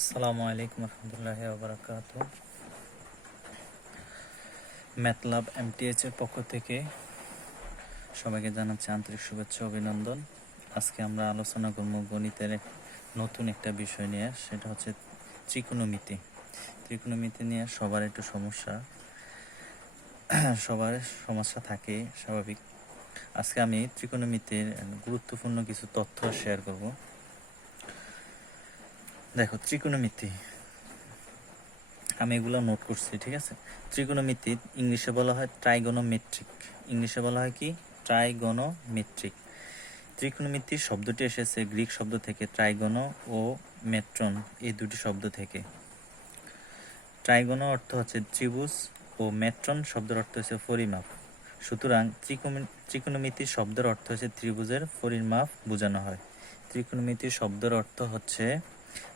আসসালামু আলাইকুম রহমতুল্লাহি ওয়া বারাকাতুহু। ম্যাথল্যাব এমটিএইচ এর পক্ষ থেকে সবাইকে জানাচ্ছি আন্তরিক শুভেচ্ছা অভিনন্দন। আজকে আমরা আলোচনা করব গণিতের নতুন একটা বিষয় নিয়ে, সেটা হচ্ছে ত্রিকোণমিতি। ত্রিকোণমিতি নিয়ে সবার একটু সমস্যা থাকে, স্বাভাবিক। আজকে আমি ত্রিকোণমিতির গুরুত্বপূর্ণ কিছু তথ্য শেয়ার করব। দেখো, ত্রিকোণমিতি আমি এগুলো নোট করছি, ঠিক আছে। ত্রিকোণমিতি ইংলিশে বলা হয় ট্রাইগোনোমেট্রিক। ইংলিশে বলা হয় কি? ট্রাইগোনোমেট্রিক। ত্রিকোণমিতি শব্দটি এসেছে গ্রিক শব্দ থেকে, ট্রাইগোনো ও মেট্রন এই দুটি শব্দ থেকে। ট্রাইগোনো অর্থ হচ্ছে ত্রিভুজ ও মেট্রন শব্দের অর্থ হচ্ছে পরিমাপ। সুতরাং ত্রিকোণমিতি শব্দের অর্থ হচ্ছে ত্রিভুজের পরিমাপ বোঝানো হয়। ত্রিকোণমিতি শব্দের অর্থ হচ্ছে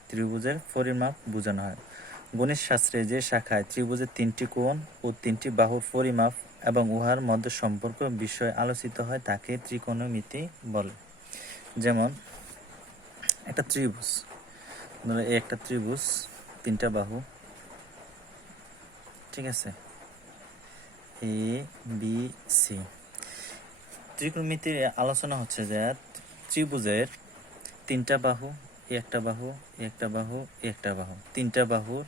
ত্রিভুজের পরিমাপ বোঝানো হয়। গণিত শাস্ত্রে যে শাখায় ত্রিভুজের তিনটি কোণ ও তিনটি বাহুর পরিমাপ এবং উহার মধ্যে সম্পর্ক বিষয় আলোচিত হয় তাকে ত্রিকোণমিতি বলে। যেমন একটা ত্রিভুজ, ধরো এই একটা ত্রিভুজ, তিনটা বাহু, ঠিক আছে, এ বি সি। ত্রিকোণমিতির আলোচনা হচ্ছে যে ত্রিভুজের তিনটা বাহু, একটা বাহু, একটা বাহু, একটা বাহু, তিনটা বাহুর,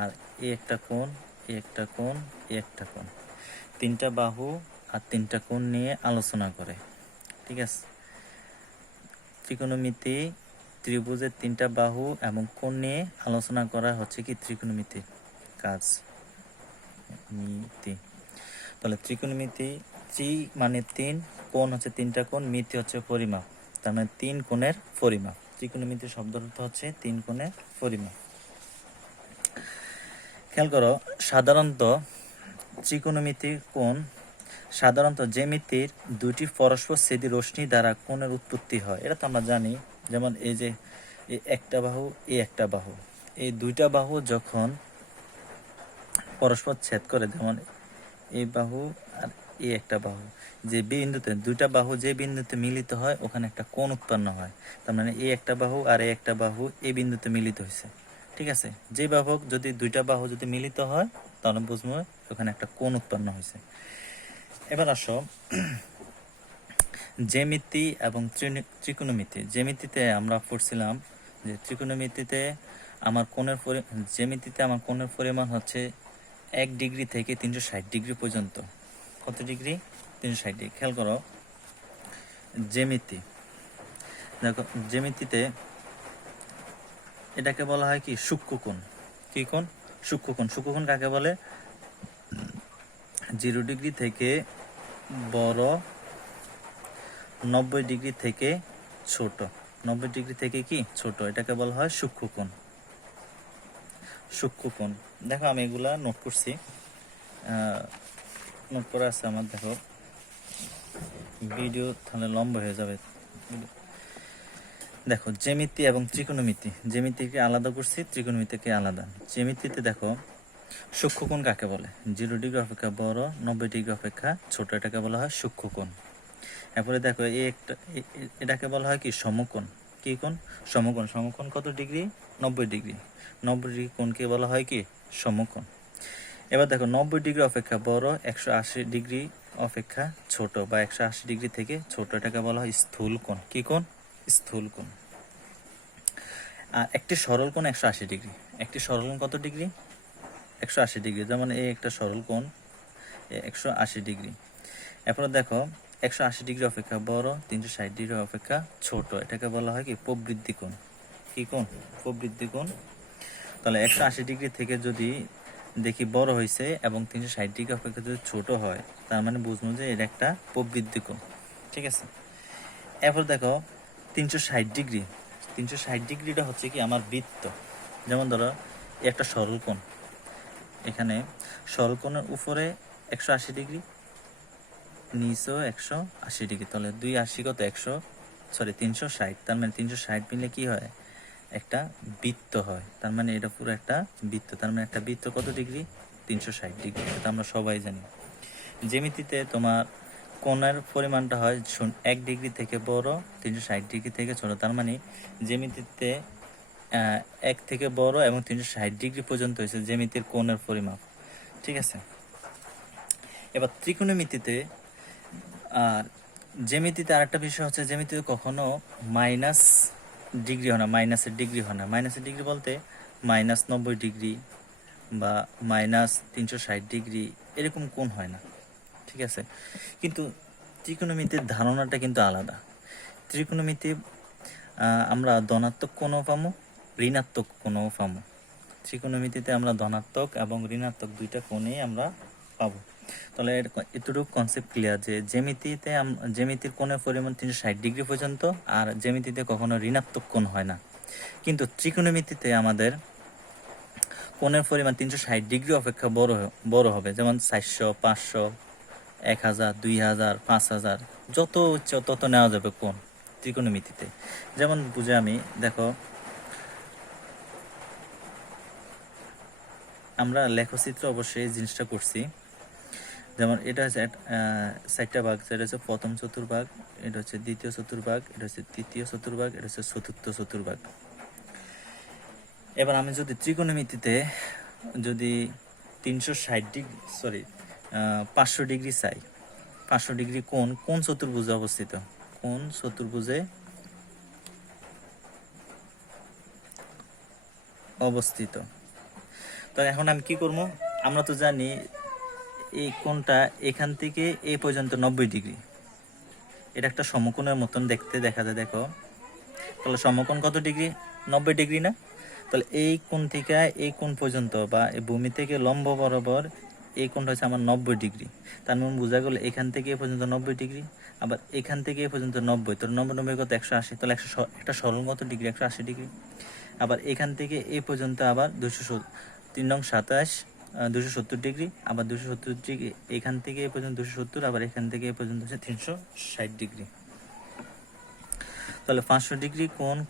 আর একটা কোণ, একটা কোণ, একটা কোণ, তিনটা বাহু আর তিনটা কোণ নিয়ে আলোচনা করে, ঠিক আছে। ত্রিকোণমিতি ত্রিভুজের তিনটা বাহু এবং কোণ নিয়ে আলোচনা করা হচ্ছে কি ত্রিকোণমিতির কাজ। মিতি তাহলে ত্রিকোণমিতি, ত্রি মানে তিন, কোণ হচ্ছে তিনটা কোণ, মিতি হচ্ছে পরিমাপ, তার মানে তিন কোণের পরিমাপ। ত্রিকোণমিতি শব্দ অর্থ হচ্ছে তিন কোণের পরিমাপ। খেয়াল করো, সাধারণত ত্রিকোণমিতির কোণ সাধারণত জ্যামিতির দুটি পরস্পরছেদী রশ্মি দ্বারা কোণের উৎপত্তি হয়, এটা তো আমরা জানি। যেমন এই যে একটা বাহু, একটা বাহু, এই দুইটা বাহু যখন পরস্পর ছেদ করে, যেমন এই বাহু আর একটা বাহু, যে বিন্দুতে দুইটা বাহু যে বিন্দুতে মিলিত হয় ওখানে একটা কোণ উৎপন্ন হয়। তার মানে একটা বাহু আর একটা বাহু এই বিন্দুতে মিলিত হয়েছে, ঠিক আছে। যে বাহু যদি দুইটা বাহু যদি মিলিত হয় তাহলে বুঝবো ওখানে একটা কোণ উৎপন্ন হয়েছে। এবার আসো জ্যামিতি এবং ত্রিকোণমিতি। জ্যামিতিতে আমরা পড়ছিলাম যে ত্রিকোণমিতিতে জ্যামিতিতে আমার কোণের পরিমাণ হচ্ছে 1 ডিগ্রি থেকে 360 ডিগ্রি পর্যন্ত। কত ডিগ্রি? 360 ডিগ্রি। খেয়াল করো, জ্যামিতি, দেখো জ্যামিতিতে এটাকে বলা হয় কি সূক্ষ্মকোণ। কি কোণ? সূক্ষ্মকোণ। সূক্ষ্মকোণ কাকে বলে? 0 ডিগ্রি থেকে বড়, 90 ডিগ্রি থেকে ছোট। 90 ডিগ্রি থেকে কি ছোট, এটাকে বলা হয় সূক্ষ্মকোণ। সূক্ষ্মকোণ, দেখো আমি এগুলা নোট করছি, নোট করা আছে আমার। দেখো ভিডিও তাহলে লম্বা হয়ে যাবে। দেখো জ্যামিতি এবং ত্রিকোণমিতি, জ্যামিতিকে আলাদা করছি, ত্রিকোণমিতিকে আলাদা। জ্যামিতিতে দেখো সূক্ষ্মকোণ কাকে বলে? 0 ডিগ্রি অপেক্ষা বড়, 90 ডিগ্রি অপেক্ষা ছোট, এটাকে বলা হয় সূক্ষ্মকোণ। এরপরে দেখো এটাকে বলা হয় কি সমকোণ। কি কোণ? সমকোণ। সমকোণ কত ডিগ্রি? 90 ডিগ্রি। 90 ডিগ্রি কোণকে বলা হয় কি সমকোণ। এবার দেখো 90 ডিগ্রি অপেক্ষা বড়, 180 ডিগ্রি অপেক্ষা ছোট বা 180 ডিগ্রি থেকে ছোট, এটাকে বলা হয় স্থূল কোণ। কি কোণ? স্থূল কোণ। আর একটি সরল কোণ 180 ডিগ্রি। একটি সরল কোণ কত ডিগ্রি? 180 ডিগ্রি। যেমন এই একটা সরল কোণ 180 ডিগ্রি। এরপরে দেখো 180 ডিগ্রি অপেক্ষা বড়, 360 ডিগ্রি অপেক্ষা ছোট, এটাকে বলা হয় কি প্রবৃদ্ধি কোণ। কি কোণ? প্রবৃদ্ধি কোণ। তাহলে 180 ডিগ্রি থেকে যদি দেখি বড় হয়েছে এবং 360 ডিগ্রি অপেক্ষা যদি ছোট হয়, তার মানে বুঝবো যে এটা একটা প্রবৃদ্ধি কোণ, ঠিক আছে। এরপর দেখো 360 ডিগ্রি। 360 ডিগ্রিটা হচ্ছে কি আমার বৃত্ত। যেমন ধরো একটা সরল কোণ, এখানে সরল কোণের উপরে 180 ডিগ্রি, নিচেও 180 ডিগ্রি, তাহলে 280 কত 360। তার মানে 360 মিলে কি হয়? একটা বৃত্ত হয়। তার মানে এটা পুরো একটা বৃত্ত। তার মানে একটা বৃত্ত কত ডিগ্রি? 360 ডিগ্রি। এটা আমরা সবাই জানি। জ্যামিতিতে তোমার কোণের পরিমাণটা হয় 1 ডিগ্রি থেকে বড়, 360 ডিগ্রি থেকে ছোট। তার মানে জ্যামিতিতে এক থেকে বড় এবং 360 ডিগ্রি পর্যন্ত হয়েছে জ্যামিতির কোণের পরিমাপ। ঠিক আছে, এবার ত্রিকোণমিতিতে আর জ্যামিতিতে আরেকটা বিষয় হচ্ছে, জ্যামিতিতে কখনো মাইনাস ডিগ্রি হয় না, মাইনাসের ডিগ্রি হয় না। মাইনাসের ডিগ্রি বলতে -90 ডিগ্রি বা -360 ডিগ্রি এরকম কোণ হয় না। ঠিক আছে, কিন্তু ত্রিকোণমিতির ধারণাটা কিন্তু আলাদা। ত্রিকোণমিতি আমরা ধনাত্মক কোণও পাবো, ঋণাত্মক কোণও পাবো। ত্রিকোণমিতিতে আমরা ধনাত্মক এবং ঋণাত্মক দুইটা কোণেই আমরা পাবো। তাহলে এতটুকু কনসেপ্ট ক্লিয়ার যে জ্যামিতির কোণের পরিমাণ 360 ডিগ্রি পর্যন্ত, আর জ্যামিতিতে কখনো ঋণাত্মক কোণ হয় না। কিন্তু ত্রিকোণমিতিতে আমাদের কোণের পরিমাণ 360 ডিগ্রি অপেক্ষা বড় হবে, যেমন 400, 500, 1000, 2000, 5000, যত ইচ্ছা তত নেওয়া যাবে কোণ ত্রিকোণমিতিতে। যেমন বুঝে আমি, দেখো আমরা লেখচিত্র অবশ্যই এই জিনিসটা করছি। যেমন এটা হচ্ছে 4টা ভাগ, সেটা হচ্ছে প্রথম চতুর্ভাগ, এটা হচ্ছে দ্বিতীয় চতুর্ভাগ, এটা হচ্ছে তৃতীয় চতুর্ভাগ, এটা হচ্ছে চতুর্থ চতুর্ভাগ। এবার আমি যদি ত্রিকোণমিতিতে যদি 500 ডিগ্রি চাই, 500 ডিগ্রি কোন চতুর্ভুজে অবস্থিত, কোন চতুর্ভুজে অবস্থিত। তো এখন আমি কি করব, আমরা তো জানি এই কোণটা এখান থেকে এই পর্যন্ত 90 ডিগ্রি। এটা একটা সমকোণের মতন দেখতে দেখা যায়, দেখো। তাহলে সমকোণ কত ডিগ্রি? 90 ডিগ্রি না? তাহলে এই কোণ থেকে এই কোণ পর্যন্ত বা এই ভূমি থেকে লম্ব বরাবর এই কোণটা হচ্ছে আমার 90 ডিগ্রি। তার মানে বোঝা গেল এখান থেকে এই পর্যন্ত 90 ডিগ্রি, আবার এখান থেকে এই পর্যন্ত 90, তো 90 কত 180, তাহলে একটা সরল কত ডিগ্রি? 180 ডিগ্রি। আবার এখান থেকে এই পর্যন্ত আবার 3 নং 27, 270 ডিগ্রি, আবার 270 ডিগ্রি, এখান থেকে এই পর্যন্ত 270, আবার এখান থেকে এই পর্যন্ত হচ্ছে 360 ডিগ্রি। তাহলে 500 ডিগ্রি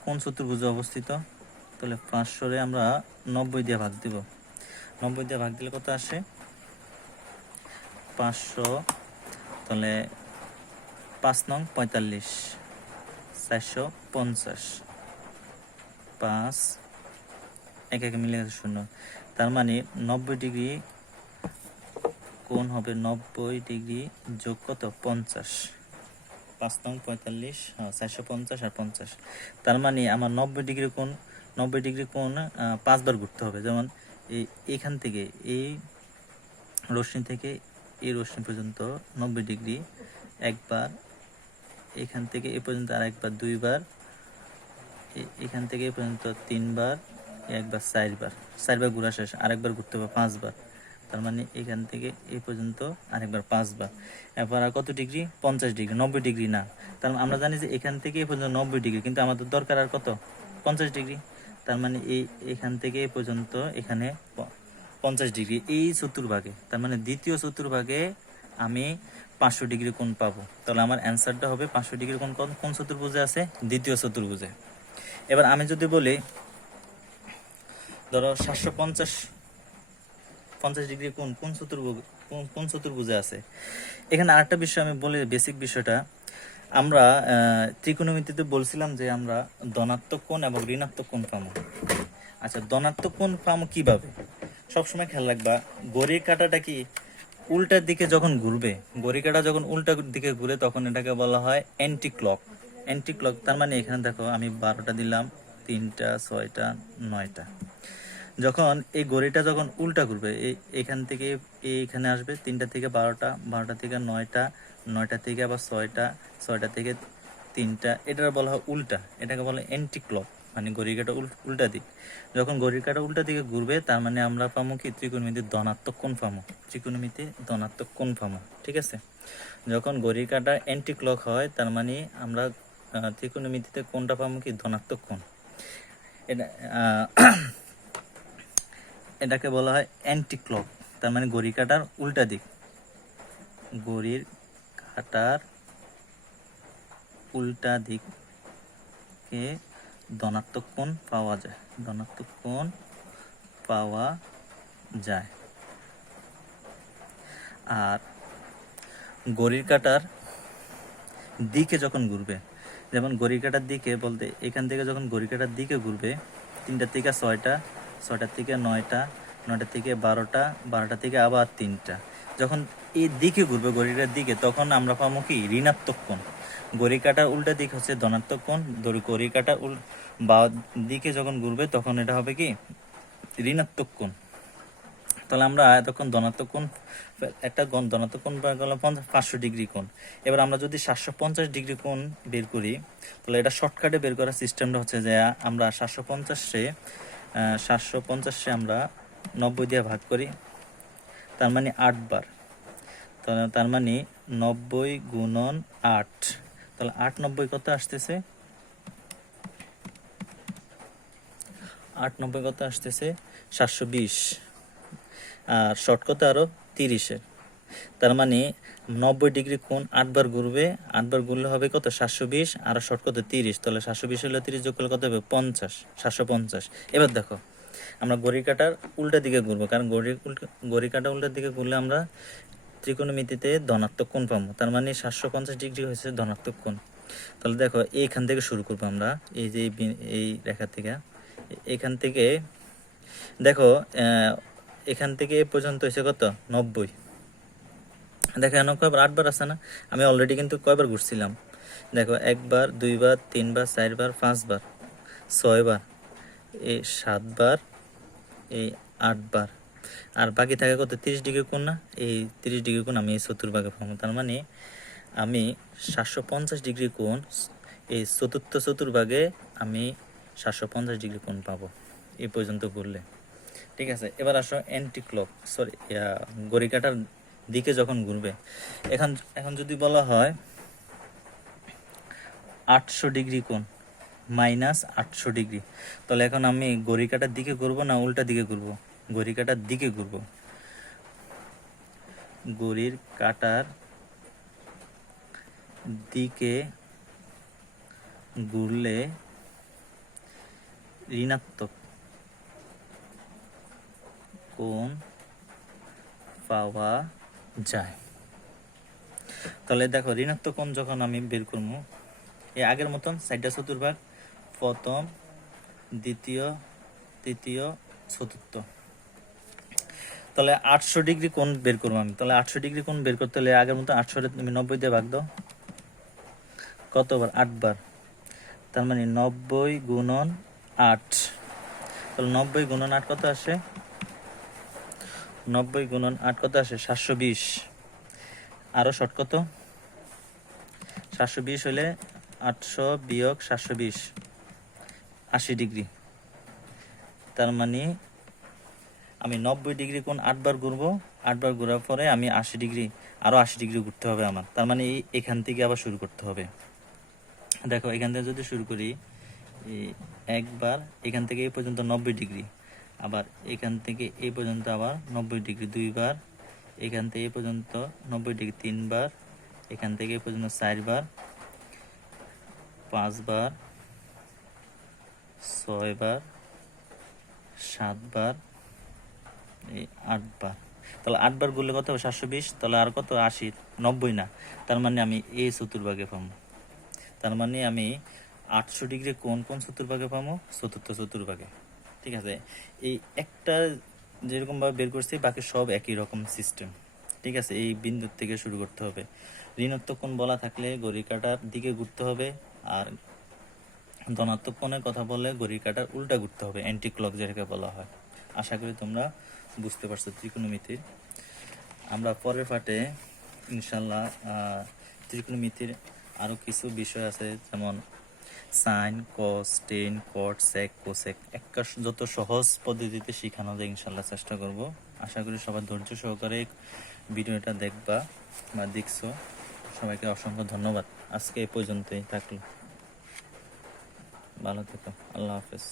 কোন চতুর্ভুজে অবস্থিত? তাহলে 500-রে আমরা 90 দিয়ে ভাগ দিব। 90 দিয়ে ভাগ দিলে কত আসে? 500, তাহলে 5 নং 45, 450, 5 এক মিলে গেছে 0। তার মানে 90 ডিগ্রি কোণ হবে 90 ডিগ্রি যোগ কত? 50। 5 নং 45, 450 আর 50। তার মানে আমার 90 ডিগ্রি কোণ 5 বার ঘুরতে হবে। যেমন এখান থেকে এই রশ্মি থেকে এই রশ্মি পর্যন্ত 90 ডিগ্রি একবার, এখান থেকে এ পর্যন্ত আর একবার, 2 বার, এখান থেকে এ পর্যন্ত 3 বার, একবার, 4 বার ঘোরা শেষ, আরেকবার ঘুরতে হবে 5 বার। তার মানে এখান থেকে এই পর্যন্ত আরেকবার 5 বার। এরপর আর কত ডিগ্রি? 50 ডিগ্রি, 90 ডিগ্রি না। তার আমরা জানি যে এখান থেকে এই পর্যন্ত 90 ডিগ্রি, কিন্তু আমাদের দরকার আর কত? 50 ডিগ্রি। তার মানে এখান থেকে এই পর্যন্ত এখানে 50 ডিগ্রি এই চতুর্ভাগে। তার মানে দ্বিতীয় চতুর্ভাগে আমি 500 ডিগ্রি কোণ পাবো। তাহলে আমার অ্যান্সারটা হবে 500 ডিগ্রি কোন চতুর্ভুজে আছে? দ্বিতীয় চতুর্ভুজে। এবার আমি যদি বলি ধরো 750 ডিগ্রি কোন চতুর্ভুজে আছে। এখানে আরেকটা বিষয় আমি বলি, বেসিক বিষয়টা। আমরা ত্রিকোণমিতিতে বলছিলাম যে আমরা ধনাত্মক কোণ এবং ঋণাত্মক কোণ পাবো। আচ্ছা, ধনাত্মক কোণ পাবো কিভাবে? সবসময় খেয়াল রাখবা, ঘড়ির কাঁটাটা কি উল্টার দিকে যখন ঘুরবে, ঘড়ির কাঁটা যখন উল্টা দিকে ঘুরে তখন এটাকে বলা হয় অ্যান্টি ক্লক। তার মানে এখানে দেখো আমি 12টা দিলাম, 3টা, 6টা, 9টা। যখন এই ঘড়িটা যখন উল্টা ঘুরবে, এখান থেকে এইখানে আসবে, 3টা থেকে 12টা, 12টা থেকে 9টা, 9টা থেকে আবার 6টা, 6টা থেকে 3টা, এটা বলা হয় উল্টা। এটাকে বলা হয় অ্যান্টি ক্লক, মানে ঘড়ির কাঁটা উল্টা দিক। যখন ঘড়ির কাঁটা উল্টা দিকে ঘুরবে তার মানে আমরা পাবো কি? ত্রিকোণমিতির ধনাত্মক কোণ পাবো। ত্রিকোণমিতির ধনাত্মক কোণ পাবো। ঠিক আছে, যখন ঘড়ির কাঁটা অ্যান্টি ক্লক হয় তার মানে আমরা ত্রিকোণমিতিতে কোণটা পাবো কি? ধনাত্মক কোণ। এটা এটাকে বলা হয় অ্যান্টি ক্লক, তার মানে ঘড়ির কাঁটার উল্টা দিক। ঘড়ির কাঁটার উল্টা দিকে ধনাত্মক কোণ পাওয়া যায়, ধনাত্মক কোণ পাওয়া যায়। আর ঘড়ির কাঁটার দিকে যখন ঘুরবে, যেমন ঘড়ির কাঁটার দিকে বলতে এখান থেকে যখন ঘড়ির কাঁটার দিকে ঘুরবে 3টা থেকে 6টা, 6টার থেকে 9টা, 9টার থেকে 12টা, 12টা থেকে আবার 3টা। যখন এই দিকে ঘুরবে ঘড়িটার দিকে, তখন আমরা পাবো কি ঋণাত্মক কোণ। ঘড়ি কাটার উল্টা দিক হচ্ছে ধনাত্মক কোণ, ঘড়ি কাটার বা দিকে যখন ঘুরবে তখন এটা হবে কি ঋণাত্মক কোণ। তাহলে আমরা এতক্ষণ ধনাত্মক কোণ, একটা ধনাত্মক কোণ বের করলাম 500 ডিগ্রি কোণ। এবার আমরা যদি 750 ডিগ্রি কোণ বের করি, তাহলে এটা শর্টকাটে বের করার সিস্টেমটা হচ্ছে যে আমরা 750 আমরা 90 দিয়ে ভাগ করি, তার মানে 8 বার। তার মানে 90 গুণন 8, তাহলে 8 90 কত আসতেছে? 8 90 কত আসতেছে? 720। আর শর্ট কত আরো 30-এর। তার মানে 90 ডিগ্রি কোণ 8 বার ঘুরবে, 8 বার ঘুরলে হবে কত? 720। আর শর্ট কত? 30। তাহলে 720 হলে 30 যোগ করলে কত হবে? 50, 750। এবার দেখো আমরা ঘড়ি কাটার উল্টা দিকে ঘুরবো, কারণ ঘড়ি কাটা উল্টার দিকে ঘুরলে আমরা ত্রিকোণমিতিতে ধনাত্মক কোণ পাবো। তার মানে 750 ডিগ্রি হচ্ছে ধনাত্মক কোণ। তাহলে দেখো এইখান থেকে শুরু করবো আমরা, এই যে এই রেখা থেকে, এখান থেকে দেখো এখান থেকে এ পর্যন্ত হয়েছে কত? 90। দেখো এখন কয়বার? 8 বার আছে না? আমি অলরেডি কিন্তু কয়বার ঘুরছিলাম দেখো, 1 বার, 2 বার, 3 বার, 4 বার, 5 বার, 6 বার, এই 7 বার, এই 8 বার। আর বাকি থাকে কত? 30 ডিগ্রি কোণ না? এই 30 ডিগ্রি কোণ আমি এই চতুর্ভাগে পাবো। তার মানে আমি 750 ডিগ্রি কোণ এই চতুর্থ চতুর্ভাগে আমি 750 ডিগ্রি কোণ পাবো এই পর্যন্ত ঘুরলে। ঠিক আছে, এবার আসো অ্যান্টি ক্লক, সরি ঘড়ি কাটার দিকে যখন ঘুরবে, এখন যদি বলা হয় 800 ডিগ্রি কোণ মাইনাস 800 ডিগ্রি, তাহলে এখন আমি ঘড়ি কাটার দিকে ঘুরবো না উল্টা দিকে ঘুরবো? ঘড়ি কাটার দিকে ঘুরবো। ঘড়ির কাটার দিকে ঘুরলে ঋণাত্মক কোণ পাওয়া যায়। তাহলে দেখো ঋণাত্মক কোণ যখন আমি বের করবো, এই আগের মতন 4টা চতুর্ভাগ, প্রথম, দ্বিতীয়, তৃতীয়, চতুর্থ। তাহলে 800 ডিগ্রি কোণ বের করবো আমি। তাহলে 800 ডিগ্রি কোণ বের করতে হলে আগের মতো 800 তুমি 90 দিয়ে ভাগ দাও, কতবার? 8 বার। তার মানে 90 গুণন 8। তাহলে 90 গুণন 8 কত আসে? 90 গুণন 8 কত আসে? 720। আরো শর্ট কত? 720 হলে 800 বিয়োগ 720, 80 ডিগ্রি। তার মানে আমি 90 ডিগ্রি কোণ 8 বার ঘুরবো, 8 বার ঘোরার পরে আমি 80 ডিগ্রি, আরো 80 ডিগ্রি ঘুরতে হবে আমার। তার মানে এখান থেকে আবার শুরু করতে হবে। দেখো এখান থেকে যদি শুরু করি, একবার এখান থেকে এই পর্যন্ত 90 ডিগ্রি, আবার এখান থেকে এই পর্যন্ত আবার 90 ডিগ্রি 2 বার, এখান থেকে এই পর্যন্ত 90 ডিগ্রি 3 বার, এখান থেকে এই পর্যন্ত 4 বার, 5 বার, 6 বার, 7 বার, এই 8 বার। তাহলে 8 বার ঘুরলে কত হবে? 720। তাহলে আর কত? 80, 90 না। তার মানে আমি এই চতুর্ভাগে পাবো। তার মানে আমি 800 ডিগ্রি কোন চতুর্ভাগে পাবো? চতুর্থ চতুর্ভাগে। ঠিক আছে, এই একটা যেরকম ভাবে বের করছি, বাকি সব একই রকম সিস্টেম। ঠিক আছে, এই বিন্দু থেকে শুরু করতে হবে। ঋণাত্মক কোণ বলা থাকলে ঘড়ি কাটার দিকে ঘুরতে হবে, আর ধনাত্মক কোণের কথা বললে ঘড়ি কাটার উল্টা ঘুরতে হবে, অ্যান্টি ক্লক যেটাকে বলা হয়। আশা করি তোমরা বুঝতে পারছো ত্রিকোণমিতির। আমরা পরের পাঠে ইনশাল্লাহ ত্রিকোণমিতির আরও কিছু বিষয় আছে, যেমন সাইন, কস, টেন, কট, সেক, কোসেক, একটা যত সহজ পদ্ধতিতে শেখানো যায় ইনশাল্লাহ চেষ্টা করব। আশা করি সবাই ধৈর্য সহকারে ভিডিওটা দেখবা বা দেখছো। সবাইকে অসংখ্য ধন্যবাদ। আজকে এই পর্যন্তই থাকলো, ভালো থেকো, আল্লাহ হাফেজ।